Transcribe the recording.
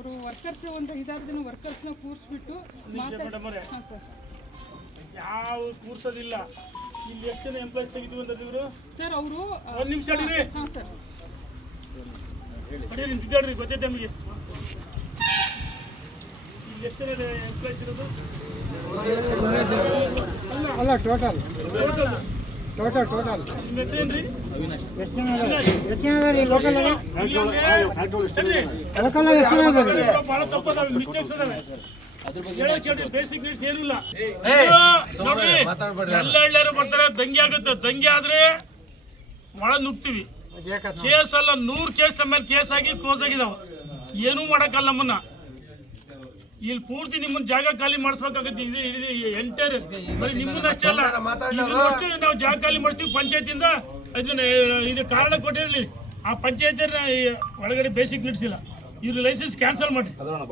ಅವರು ವರ್ಕರ್ಸ್ ಒಂದು 5-6 ಜನ ವರ್ಕರ್ಸ್ನ ಕೂರಿಸ್ಬಿಟ್ಟು ಯಾವ ಕೂರ್ಸೋದಿಲ್ಲ. ಇಲ್ಲಿ ಎಷ್ಟು ಜನ ಎಂಪ್ಲಾಯ್ಸ್ ತೆಗಿತೀವಿ ಅಂತ ಇವರು ಸರ್ ಅವರು ಒಂದು ನಿಮಿಷ ಅಡಿರಿ. ಹಾಂ ಸರ್ ಅಡಿರಿ ನಿಂತಿದ್ದಾಡ್ರಿ, ಗೊತ್ತೈತೆ ನಮಗೆ. ಇಲ್ಲಿ ಎಷ್ಟು ಜನ ಎಂಪ್ಲಾಯ್ಸ್ ಇರೋದು? ಅಲ್ಲ ಟೋಟಲ್ ನಿಮ್ಮ ಹೆಸರೇನ್ರಿ? ಬಹಳ ತಪ್ಪದಾವೆ, ಮಿಸ್ಟೇಕ್ಸ್ ಅದಾವೆ. ಬೇಸಿಕ್ ನೀಡ್ಸ್ ಏನೂ ಇಲ್ಲ. ನೋಡ್ರಿ, ಎಲ್ಲ ಹಳ್ಳಿಯರು ಬರ್ತಾರೆ, ದಂಗೆ ಆಗುತ್ತೆ. ದಂಗೆ ಆದ್ರೆ ಒಳ ನುಗ್ತೀವಿ. ಕೇಸ್ ಅಲ್ಲ, 100 ಕೇಸ್ ನಮ್ಮ ಮೇಲೆ ಕೇಸ್ ಆಗಿ ಕ್ಲೋಸ್ ಆಗಿದಾವ. ಏನೂ ಮಾಡಕ್ಕಲ್ಲ ನಮ್ಮನ್ನ. ಇಲ್ಲಿ ಪೂರ್ತಿ ನಿಮ್ಮನ್ನ ಜಾಗ ಖಾಲಿ ಮಾಡಿಸ್ಬೇಕಾಗತ್ತೆ. ಎಂಟರ್ ಬರೀ ನಿಮ್ಮನ್ನ ಅಷ್ಟೇ ಅಲ್ಲ, ಅಷ್ಟೇ ನಾವು ಜಾಗ ಖಾಲಿ ಮಾಡಿಸ್ತೀವಿ. ಪಂಚಾಯತಿಂದ ಇದನ್ನ ಇದು ಕಾರಣ ಕೊಟ್ಟಿರಲಿ. ಆ ಪಂಚಾಯತ್ ಒಳಗಡೆ ಬೇಸಿಕ್ ನೀಡ್ಸಿಲ್ಲ, ಇವ್ರ ಲೈಸೆನ್ಸ್ ಕ್ಯಾನ್ಸಲ್ ಮಾಡಿ.